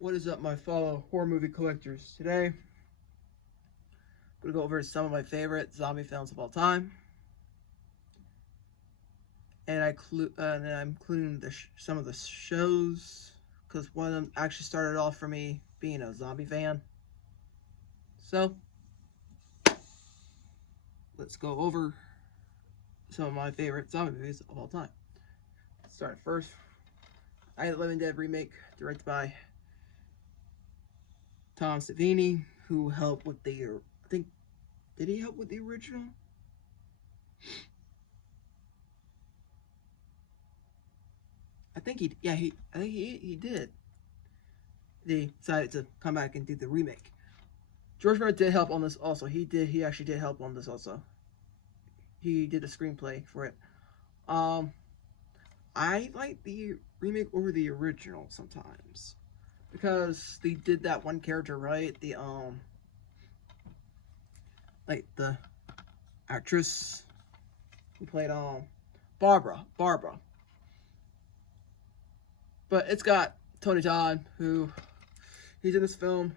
What is up, my fellow horror movie collectors? Today, I'm going to go over some of my favorite zombie films of all time. And I'm including some of the shows, because one of them actually started off for me being a zombie fan. So, let's go over some of my favorite zombie movies of all time. Start first. I Had Living Dead remake, directed by Tom Savini, who helped with I think, did he help with the original? I think he did. They decided to come back and do the remake. George Miller did help on this also. He actually did help on this also. He did a screenplay for it. Um, I like the remake over the original sometimes because they did that one character right. Like the actress who played Barbara. But it's got Tony Todd, who he's in this film,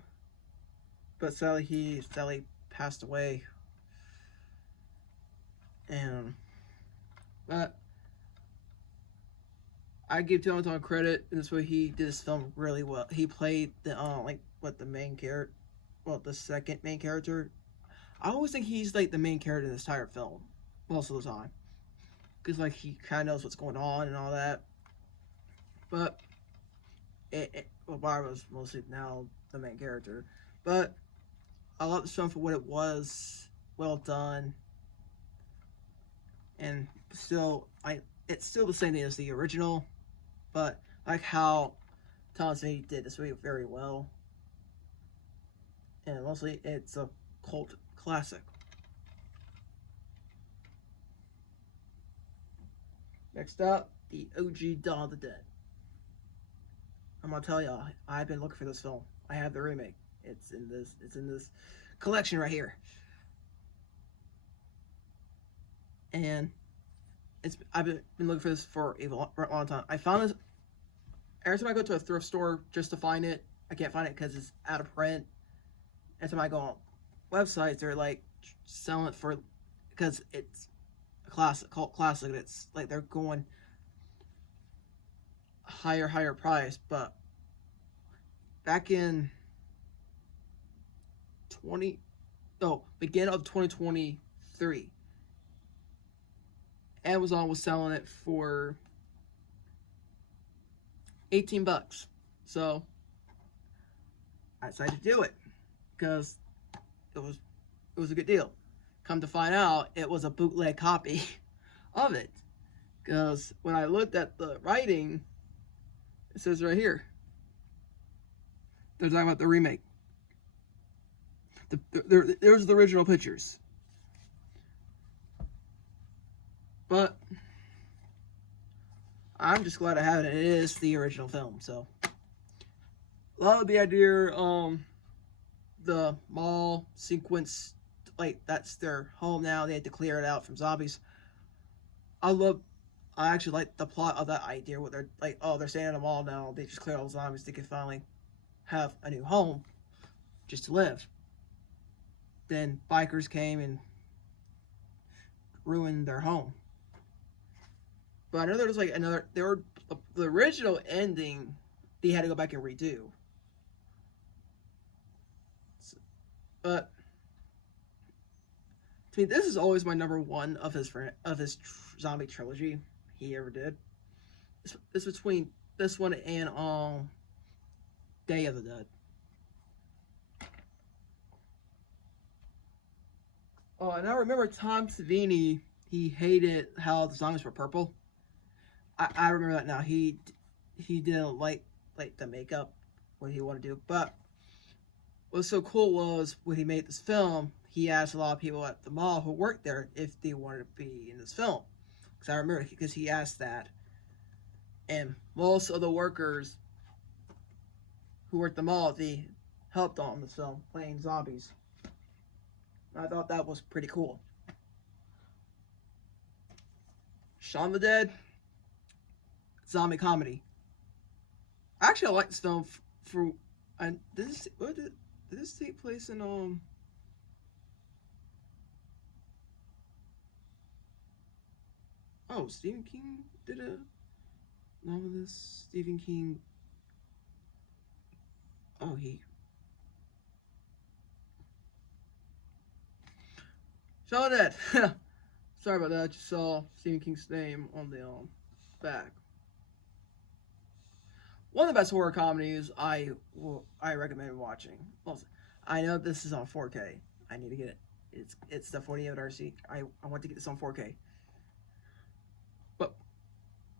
but sadly passed away. And but I give Tony Todd credit in this way. He did this film really well. He played the main character, the second main character. I always think he's like the main character in this entire film, most of the time, because like he kind of knows what's going on and all that. But Barbara's mostly now the main character. But I love this film for what it was. Well done. And it's still the same thing as the original, but like how Tom Savini did this movie very well. And mostly it's a cult classic. Next up, the OG Dawn of the Dead. I'm gonna tell y'all, I've been looking for this film. I have the remake. It's in this collection right here. And I've been looking for this for a long time. I found this every time I go to a thrift store just to find it. I can't find it because it's out of print. Every time I go on websites, they're like selling it for because it's a cult classic. And it's like they're going higher price. But back in beginning of 2023. Amazon was selling it for $18. So I decided to do it because it was a good deal. Come to find out, it was a bootleg copy of it. Because when I looked at the writing, it says right here, they're talking about the remake. There's the original pictures. But I'm just glad I have it. It is the original film, so love the idea. The mall sequence, like that's their home now. They had to clear it out from zombies. I actually like the plot of that idea. Where they're like, oh, they're staying in a mall now. They just clear all the zombies. They can finally have a new home, just to live. Then bikers came and ruined their home. But I know there was like the original ending, they had to go back and redo. But to me, this is always my number one of his zombie trilogy he ever did. It's between this one and Day of the Dead. Oh, and I remember Tom Savini. He hated how the zombies were purple. I remember that now. He didn't like the makeup, what he wanted to do. But what's so cool was when he made this film, he asked a lot of people at the mall who worked there if they wanted to be in this film. Because I remember because he asked that, and most of the workers who worked the mall, they helped on this film playing zombies. I thought that was pretty cool. Shaun of the Dead, zombie comedy. Actually, I like this film for And this what did this take place in oh, Stephen King did a novelist. Stephen King. Oh, he. Saw that. Sorry about that. I just saw Stephen King's name on the back. One of the best horror comedies I recommend watching. Also, I know this is on 4K. I need to get it. It's the 48 RC. I want to get this on 4K. But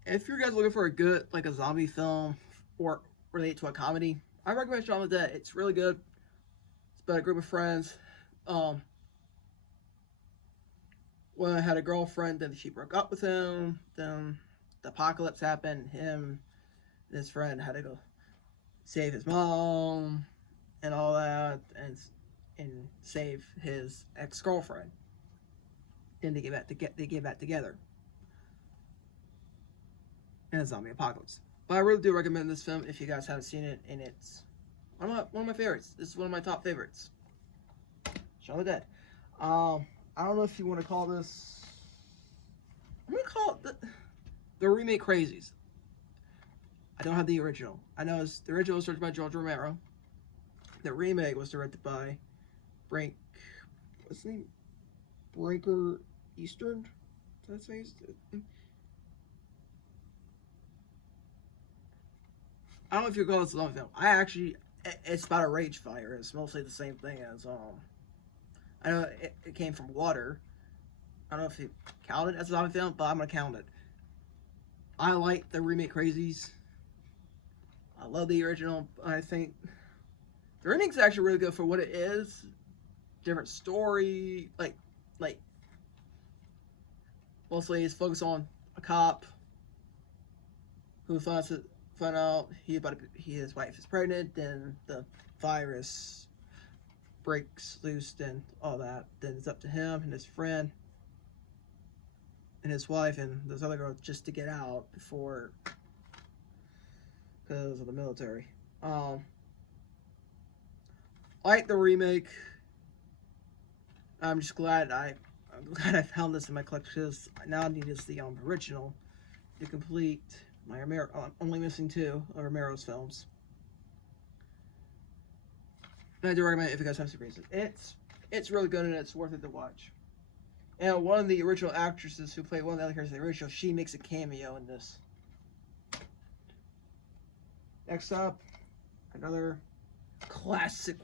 if you guys looking for a good like a zombie film or relate to a comedy, I recommend Shaun of the Dead. It's really good. It's about a group of friends. When I had a girlfriend, then she broke up with him. Then the apocalypse happened. Him and his friend had to go save his mom and all that, and save his ex-girlfriend. Then they get back together in a zombie apocalypse. But I really do recommend this film if you guys haven't seen it, and it's one of my favorites. This is one of my top favorites. Shaun of the Dead. I don't know if you want to call this. I'm gonna call it the remake crazies. I don't have the original. I know the original was directed by George Romero. The remake was directed by what's his name? Breaker Eastern? Did I say his name? I don't know if you call this a zombie film. It's about a rage fire. It's mostly the same thing as I know it came from water. I don't know if you count it as a zombie film, but I'm gonna count it. I like the remake crazies. I love the original. I think the remake's actually really good for what it is. Different story, like mostly it's focused on a cop who finds out his wife is pregnant. Then the virus breaks loose and all that. Then it's up to him and his friend and his wife and this other girl just to get out before, because of the military. I like the remake. I'm just glad I found this in my collection, because now I need is the original to complete my Romero. I'm only missing 2 of Romero's films. And I do recommend it if you guys have some reason. It's really good and it's worth it to watch. And one of the original actresses who played one of the other characters in the original, she makes a cameo in this. Next up, another classic,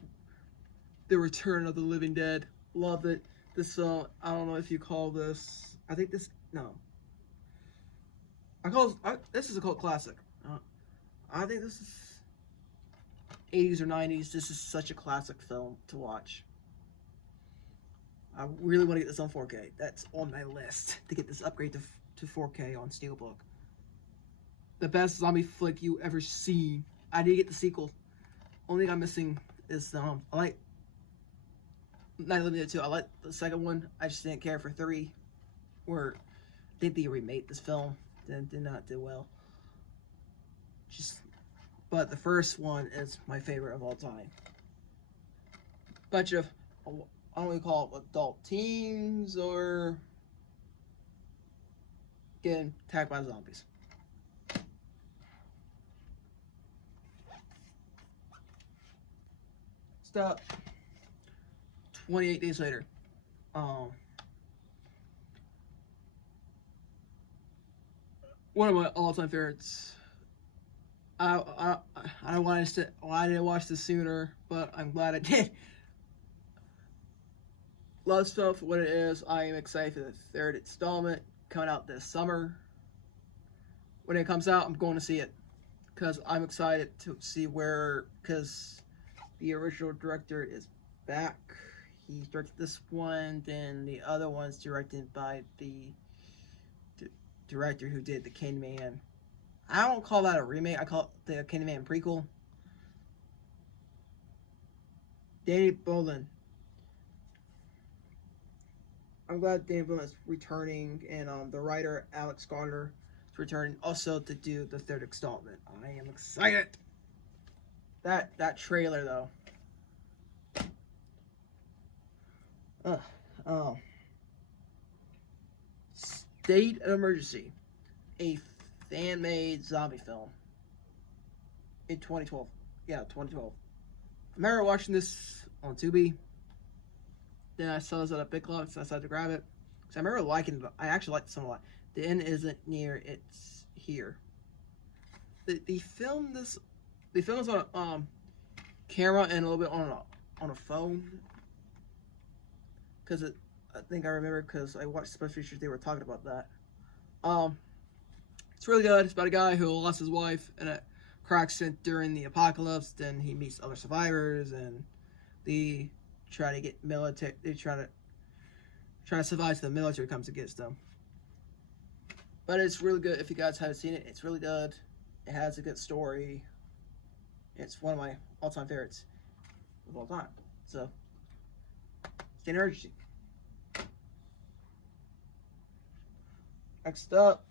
The Return of the Living Dead. Love it. This I don't know if you call this. I think this no. This is a cult classic. I think this is 80s or 90s. This is such a classic film to watch. I really want to get this on 4K. That's on my list to get this upgrade to 4K on Steelbook. The best zombie flick you ever seen. I did get the sequel. Only thing I'm missing is I like Night of the Living Dead 2. I like the second one. I just didn't care for 3. Where I think they remade this film. Did not do well. But the first one is my favorite of all time. Bunch of, I don't really call it adult teens or getting attacked by zombies. Stop. 28 days later. One of my all-time favorites. I didn't watch this sooner, but I'm glad I did. Love stuff for what it is. I am excited for the 3rd installment coming out this summer. When it comes out, I'm going to see it because I'm excited to see because the original director is back. He directed this one, then the other one's directed by the director who did the Candyman. I don't call that a remake. I call it the Candyman prequel. Danny Boland. I'm glad Danny Boland is returning, and the writer Alex Garner is returning also to do the 3rd installment. I am excited. That trailer though. Oh. State of Emergency, a fan-made zombie film in 2012. Yeah, 2012. I remember watching this on Tubi. Then I saw this at a Big Lots, so I decided to grab it. Because I remember liking it. I actually liked this one a lot. The end isn't near, it's here. They filmed this on a camera and a little bit on a phone. Because I think I remember because I watched special features, they were talking about that. It's really good. It's about a guy who lost his wife in a car accident during the apocalypse. Then he meets other survivors, and they try to get military. They try to survive till the military comes against them. But it's really good. If you guys haven't seen it, it's really good. It has a good story. It's one of my all-time favorites of all time. So, State of Emergency. Next up,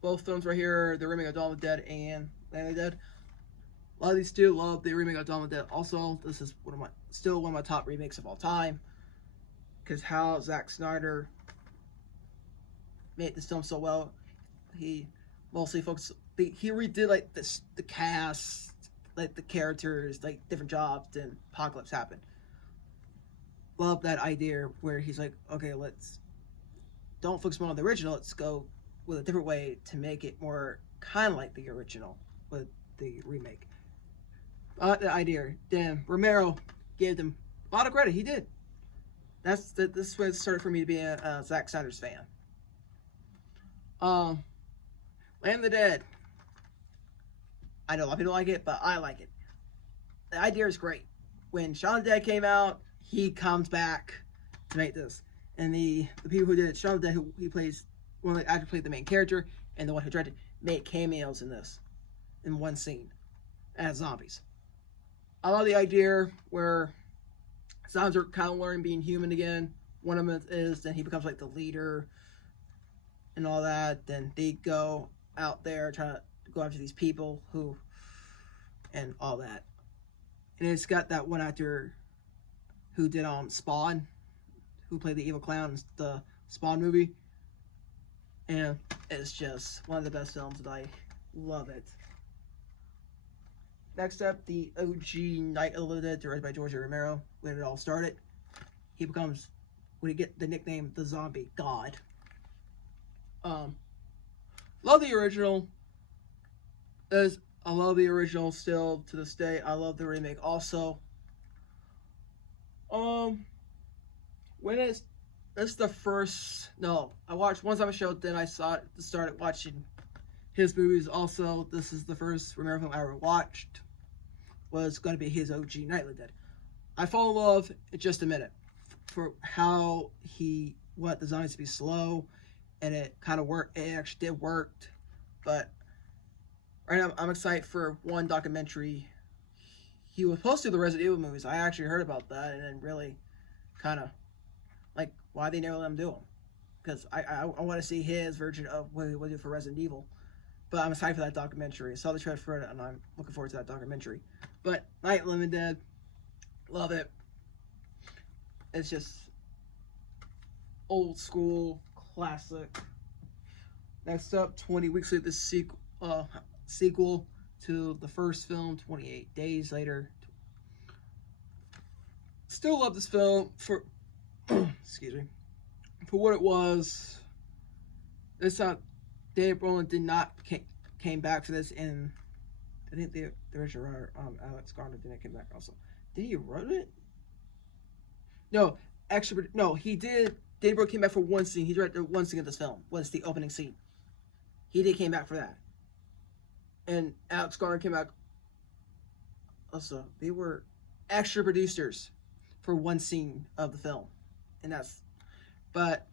both films right here, the remake of Dawn of the Dead and Land of the Dead. A lot of these two love the remake of Dawn of the Dead. Also, this is still one of my top remakes of all time, because how Zack Snyder made this film so well. He mostly focused. He redid like the cast, like the characters, like different jobs. Then apocalypse happened. Love that idea where he's like, okay, don't focus more on the original. Let's go with a different way to make it more kind of like the original with the remake. The idea. Then Romero gave them a lot of credit. He did. This is when it started for me to be a Zack Snyder's fan. Land of the Dead. I know a lot of people like it, but I like it. The idea is great. When Shaun of the Dead came out, he comes back to make this. And the people who did Shaun of the Dead, who he plays, one of the actors played the main character, and the one who directed, made cameos in this, in one scene, as zombies. I love the idea where zombies are kind of learning being human again. One of them is, then he becomes like the leader and all that. Then they go out there trying to go after these people and all that. And it's got that one actor who did Spawn, who played the evil clown in the Spawn movie. And it's just one of the best films, and I love it. Next up, the OG Night of the Living Dead, directed by George Romero. When it all started, when he get the nickname the Zombie God. Love the original. I love the original still to this day. I love the remake also. It's the first. No, I watched one time a show, then I started watching his movies. Also, this is the first Romero film I ever watched. Was going to be his OG Night of the Dead. I fall in love in just a minute for how he wanted the zombies to be slow, and it kind of worked. It actually did work, but right now I'm excited for one documentary. He was supposed to do the Resident Evil movies. I actually heard about that, and then really kind of like why they never let him do them, because I want to see his version of what he would do for Resident Evil. But I'm excited for that documentary. I saw the trailer for it, and I'm looking forward to that documentary. But Night of the Living Dead, love it. It's just old school, classic. Next up, 20 weeks later, the sequel to the first film, 28 days later. Still love this film for, excuse me, for what it was. It's not. Dave Brolin did not came back for this, and I think the original writer, Alex Garner, didn't come back also. Did he write it? No, actually, no, he did. Dave Brolin came back for one scene. He directed one scene of this film. Was the opening scene. He did came back for that, and Alex Garner came back. Also, they were extra producers for one scene of the film, and but.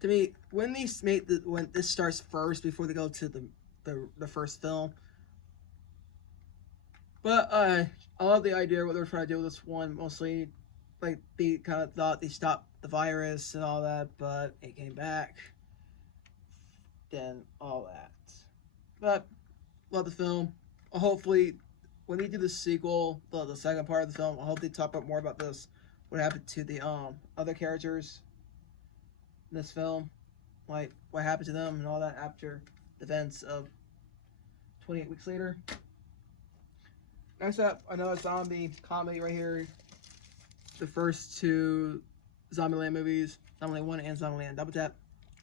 To me, when this starts first before they go to the first film, but I love the idea of what they're trying to do with this one. Mostly, like they kind of thought they stopped the virus and all that, but it came back. Then all that, but love the film. Hopefully, when they do the sequel, the second part of the film, I hope they talk about more about this. What happened to the other characters in this film, like what happened to them and all that after the events of 28 weeks later. Next up, another zombie comedy right here. The first two Zombieland movies, Zombieland 1 and Zombieland Double Tap.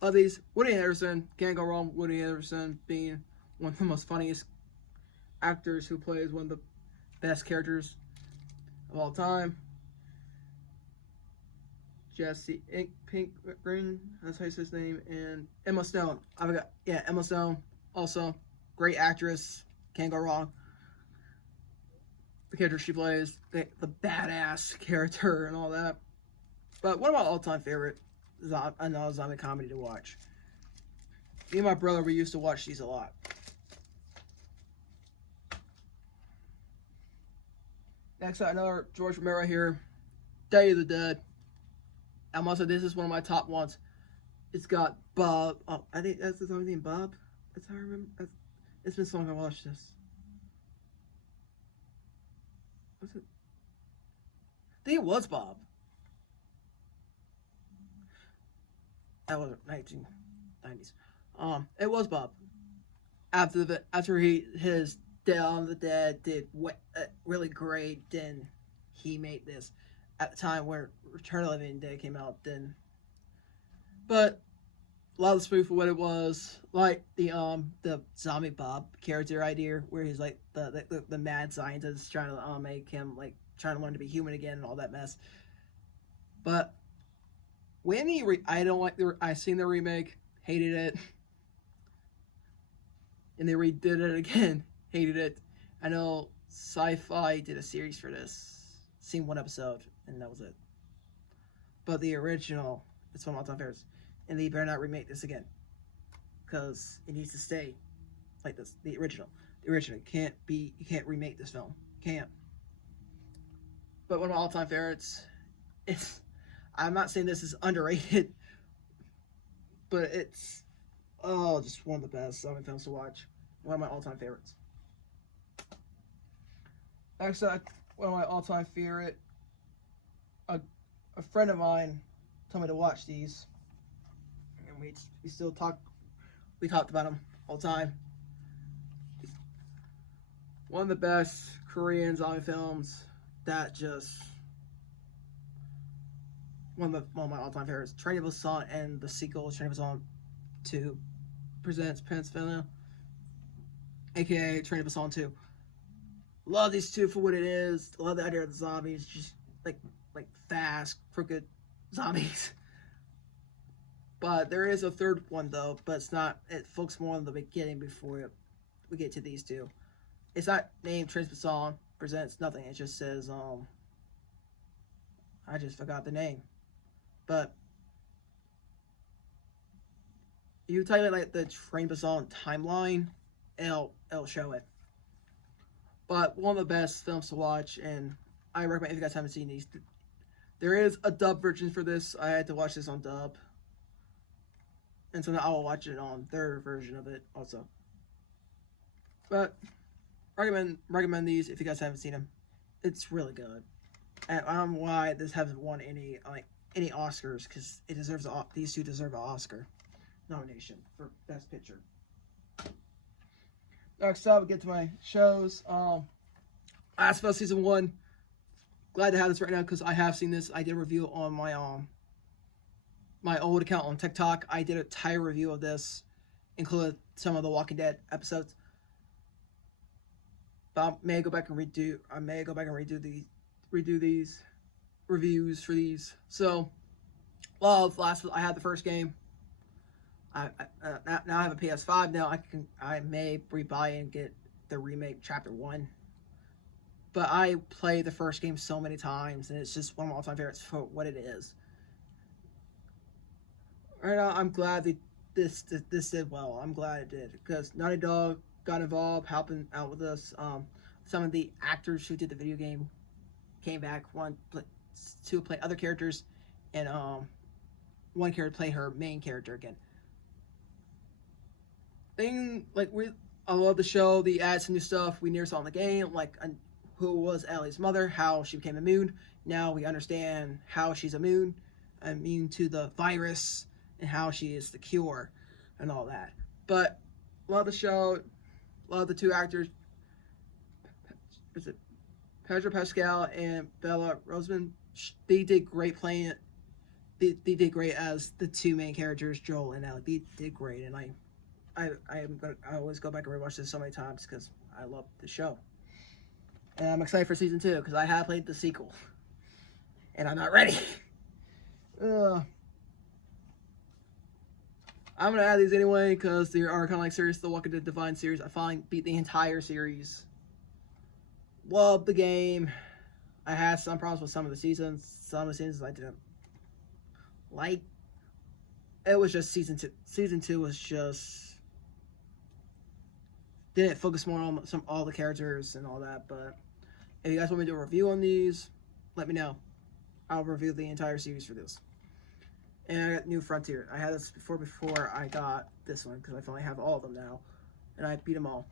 Love these. Woody Harrelson, can't go wrong with Woody Harrelson being one of the most funniest actors who plays one of the best characters of all time. Jesse Pinkman, that's how you say his name, and Emma Stone. Emma Stone, also great actress, can't go wrong. The character she plays, the badass character and all that. But one of my all-time favorite another zombie comedy to watch. Me and my brother, we used to watch these a lot. Next up, another George Romero here. Day of the Dead. I'm also, this is one of my top ones. It's got Bob. Oh, I think that's his only name, Bob. That's how I remember. It's been so long I watched this. What's it? I think it was Bob. That was 1990s. It was Bob. After his Dawn of the Dead did really great, then he made this at the time where Return of the Living Dead came out. Then, but a lot of the spoof for what it was, like the zombie Bob character idea, where he's like the mad scientist trying to make him like trying to learn to be human again and all that mess. But when I seen the remake, hated it, and they redid it again, hated it. I know Sci-Fi did a series for this, seen one episode, and that was it. But the original, it's one of my top favorites, and they better not remake this again, because it needs to stay like this. The original, you can't remake this film, can't. But one of my all-time favorites, I'm not saying this is underrated, but it's just one of the best zombie films to watch. One of my all-time favorites. Next up, one of my all-time favorite. A friend of mine told me to watch these, and we still talk. We talked about them all the time. One of the best Korean zombie films that just one of my all-time favorites. Train to Busan and the sequel, Train to Busan 2, presents Pennsylvania, aka Train to Busan 2. Love these two for what it is. Love the idea of the zombies, just like fast, crooked zombies. But there is a third one though, but it's not. It focuses more on the beginning before we get to these two. It's not named Train to Busan presents nothing. It just says I just forgot the name. But you type it like the Train to Busan timeline, it'll show it. But one of the best films to watch, and I recommend if you guys haven't seen these. There is a dub version for this. I had to watch this on dub, and so now I will watch it on their version of it also. But recommend these if you guys haven't seen them. It's really good, and I don't know why this hasn't won any Oscars, because it deserves these two deserve an Oscar nomination for Best Picture. Next up, we get to my shows. Last of Us Season 1. Glad to have this right now because I have seen this. I did a review on my my old account on TikTok. I did a entire review of this, included some of the Walking Dead episodes. But I may go back and redo these reviews for these. So, love Last of Us. I had the first game. Now I have a PS5. Now I may rebuy and get the remake Chapter 1. But I played the first game so many times, and it's just one of my all-time favorites for what it is. Right now, I'm glad that this did well. I'm glad it did, because Naughty Dog got involved, helping out with us. Some of the actors who did the video game came back. To play other characters, and one character play her main character again. I love the show. They add some new stuff we never saw in the game, like who was Ellie's mother, how she became immune. Now we understand how she's immune to the virus, and how she is the cure, and all that. But love the show. Love the two actors. Is it Pedro Pascal and Bella Roseman? They did great playing. They did great as the two main characters, Joel and Ellie. They did great, and I always go back and rewatch this so many times because I love the show. And I'm excited for season 2 because I have played the sequel, and I'm not ready. I'm gonna add these anyway because they are kind of like series, the Walking Dead Divine series. I finally beat the entire series. Love the game. I had some problems with some of the seasons. Some of the seasons I didn't like. It was just season 2. Season 2 was just didn't focus more on all the characters and all that. But if you guys want me to do a review on these, let me know. I'll review the entire series for this. And I got New Frontier. I had this before I got this one because I finally have all of them now, and I beat them all.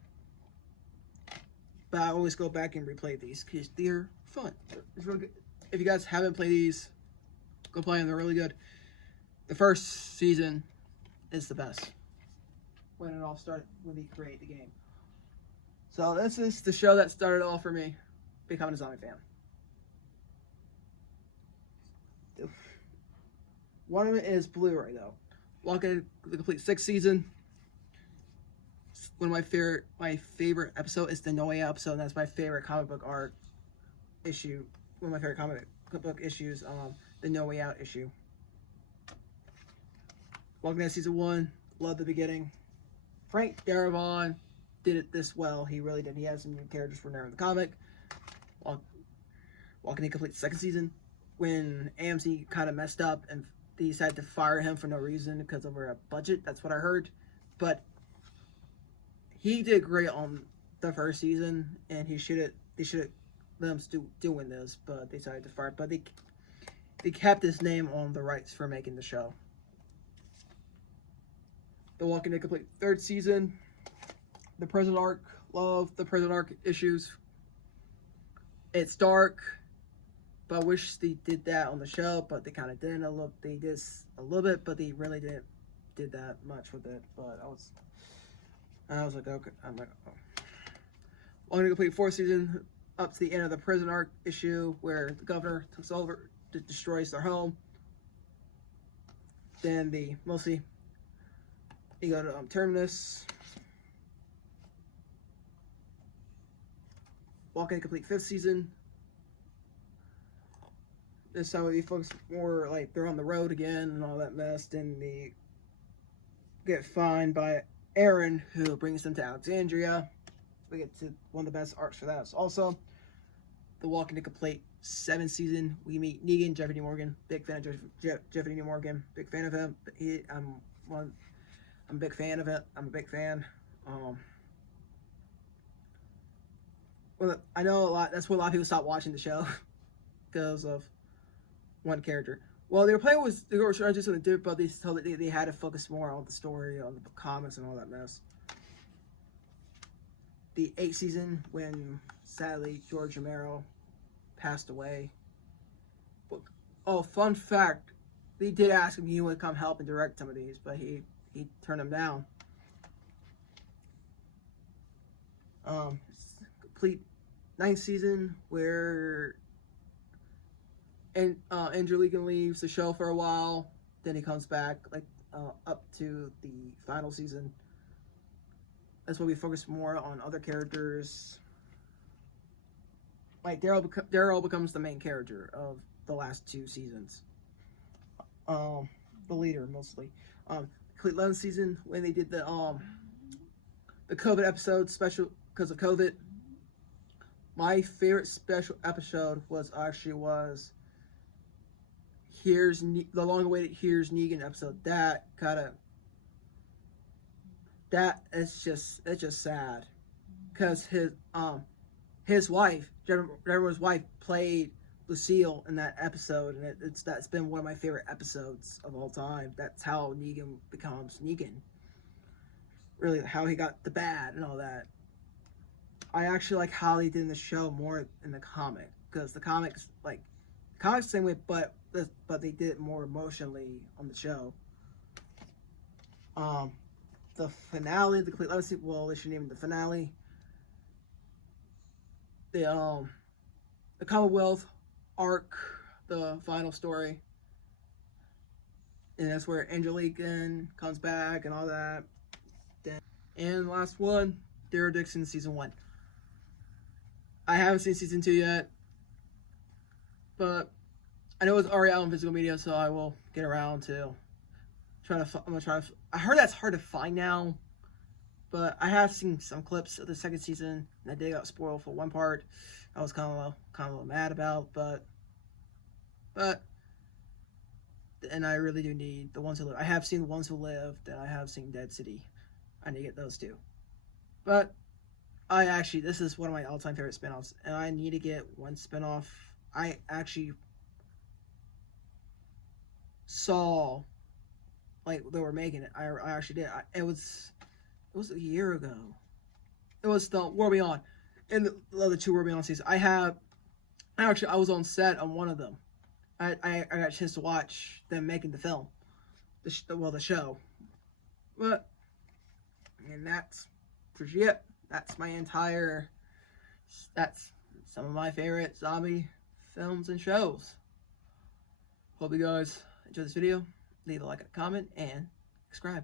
But I always go back and replay these because they're fun. It's really good. If you guys haven't played these, go play them. They're really good. The first season is the best. When it all started, when they created the game. So this is the show that started all for me becoming a zombie fan. One of it is Blu-ray though. Walking the complete 6th season. One of my favorite episode is the No Way Out episode. And that's my favorite comic book art issue. One of my favorite comic book issues. The No Way Out issue. Walking Dead season 1. Love the beginning. Frank Darabont did it this well. He really did. He has some new characters from there in the comic. Walking Dead complete 2nd season. When AMC kind of messed up and they decided to fire him for no reason because of a budget. That's what I heard. But he did great on the first season, and they should have let him doing this, but they decided to fire. But they kept his name on the rights for making the show. The Walking Dead complete 3rd season. The prison arc. Love the prison arc issues. It's dark. But I wish they did that on the show, but they kind of didn't. They did a little bit, but they really did that much with it. But I was like, okay. I'm like, oh. Walking Dead complete 4th season, up to the end of the prison arc issue where the governor takes over, destroys their home. Then you go to Terminus. Walking Dead complete 5th season. This time we focus more like they're on the road again and all that mess. Then they get fined by Aaron, who brings them to Alexandria. We get to one of the best arcs for that. Also, the Walking Dead complete 7th season. We meet Negan, Jeffrey D. Morgan. Big fan of Jeffrey D. Morgan. Big fan of him. I'm a big fan of it. I'm a big fan. Well, I know a lot. That's why a lot of people stopped watching the show because of one character. Well, they were trying to do something different, but they told that they had to focus more on the story, on the comics, and all that mess. The 8th season, when sadly George Romero passed away. Oh, fun fact: they did ask him if he would come help and direct some of these, but he turned them down. Complete 9th season where Andrew Lincoln leaves the show for a while, then he comes back up to the final season. That's why we focus more on other characters. Like Daryl becomes the main character of the last 2 seasons. The leader mostly. Complete 11th season when they did the COVID episode special because of COVID. My favorite special episode was Here's the long-awaited Here's Negan episode. It's just sad because his wife, Jeremy's wife, played Lucille in that episode, and that's been one of my favorite episodes of all time. That's how Negan becomes Negan. really how he got the bad and all that. I actually like how they did in the show more in the comic, because the comics the same way, but they did it more emotionally on the show. The finale, the complete legacy. Well, they should name it the finale. The Commonwealth arc, the final story, and that's where Angelique comes back and all that. And the last one, Daryl Dixon season 1. I haven't seen season 2 yet, but I know it's already out on physical media, so I will get around to I'm gonna try to. I heard that's hard to find now, but I have seen some clips of the second season, and I did got spoiled for one part. I was kind of a little mad about, but and I really do need the ones who live. I have seen the ones who lived, and I have seen Dead City. I need to get those too. But this is one of my all-time favorite spinoffs, and I need to get one spinoff. I actually saw they were making it. I actually did. It was a year ago. It was the World Beyond, and the other 2 World Beyond seasons. I was on set on one of them. I got a chance to watch them making the film, the show. But and that's pretty it. That's some of my favorite zombie films and shows. Hope you guys enjoyed this video. Leave a like, a comment, and subscribe.